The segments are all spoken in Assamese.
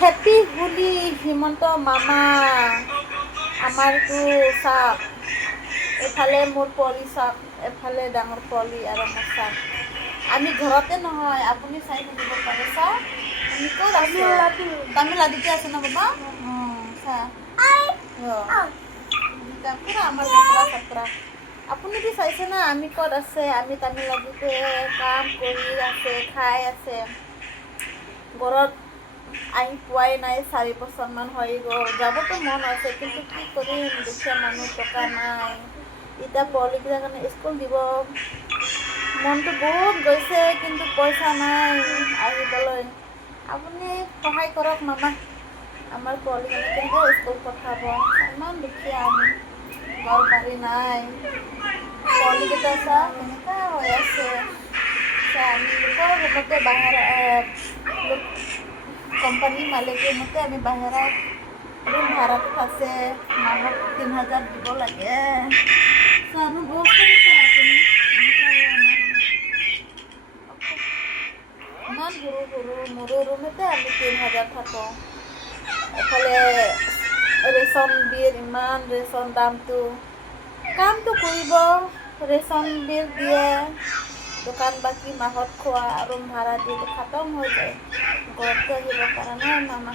হেপী হোলি হিমন্ত মামা। আমাৰতো চাওক, এফালে মোৰ পোৱালি চাওক, এফালে ডাঙৰ পোৱালি আৰু মোৰ চাওক। আমি ঘৰতে নহয়, আপুনি চাই থাকিব পাৰে চাওক। আমি ক'ত আছো? তামিলনাডুতে আছে না বাবা? চা পুৰা আমাৰ যাত্ৰা চাত্ৰা। আপুনি কি চাইছে না আমি ক'ত আছে? আমি তামিলনাডুতে কাম কৰি আছে, খাই আছে। ঘৰত আহি পোৱাই নাই, 4 বছৰমান হৈ গ'ল। যাবতো মন আছে, কিন্তু কি কৰিম, দুখীয়া মানুহ, টকা নাই। এতিয়া পোৱালিকেইটাৰ কাৰণে স্কুল দিব মনটো বহুত গৈছে, কিন্তু পইচা নাই আহিবলৈ। আপুনি সহায় কৰক মামা। আমাৰ পোৱালিকেইটা কেনেকৈ স্কুল পঠাব? ইমান দুখীয়া আমি, ঘৰ বাৰী নাই। পোৱালিকেইটা চা কেনেকুৱা হৈ আছে। চা আমি লোকৰ ৰুমতে কোম্পানী মালিকৰ মতে আমি বাহিৰত ৰুম ভাড়াটোত আছে, মাহত 3,000 দিব লাগে। চা ৰুম অৱস্থাটো চা আপুনি, এনেকুৱা আমাৰ ৰুম। ইমান সৰু মোৰো ৰুমতে আমি 3,000 থাকোঁ। এফালে ৰেচন বিল, ইমান ৰেচন দামটো। কামটো কৰিব, ৰেচন বিল দিয়ে, দোকান বাকী মাহত খোৱা, ৰুম ভাড়া দিটো খতম হৈ যায়। ঘৰতো আহিব পৰা নাই মামা।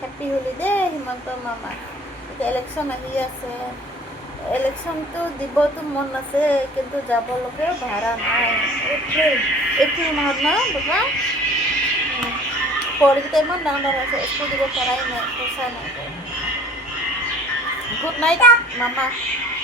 হেপী হোলি দেই হিমন্ত মামা। এতিয়া ইলেকশ্যন আহি আছে, ইলেকশ্যনটো দিবতো মন আছে, কিন্তু যাবলৈকে ভাড়া নাই। এপ্ৰিল মাহত ন বাবা? পোৱালিকেইটা ইমান ডাঙৰ হৈছে, স্কুল দিব পৰাই নাই, পইচা নাই। গুড নাইট মামা।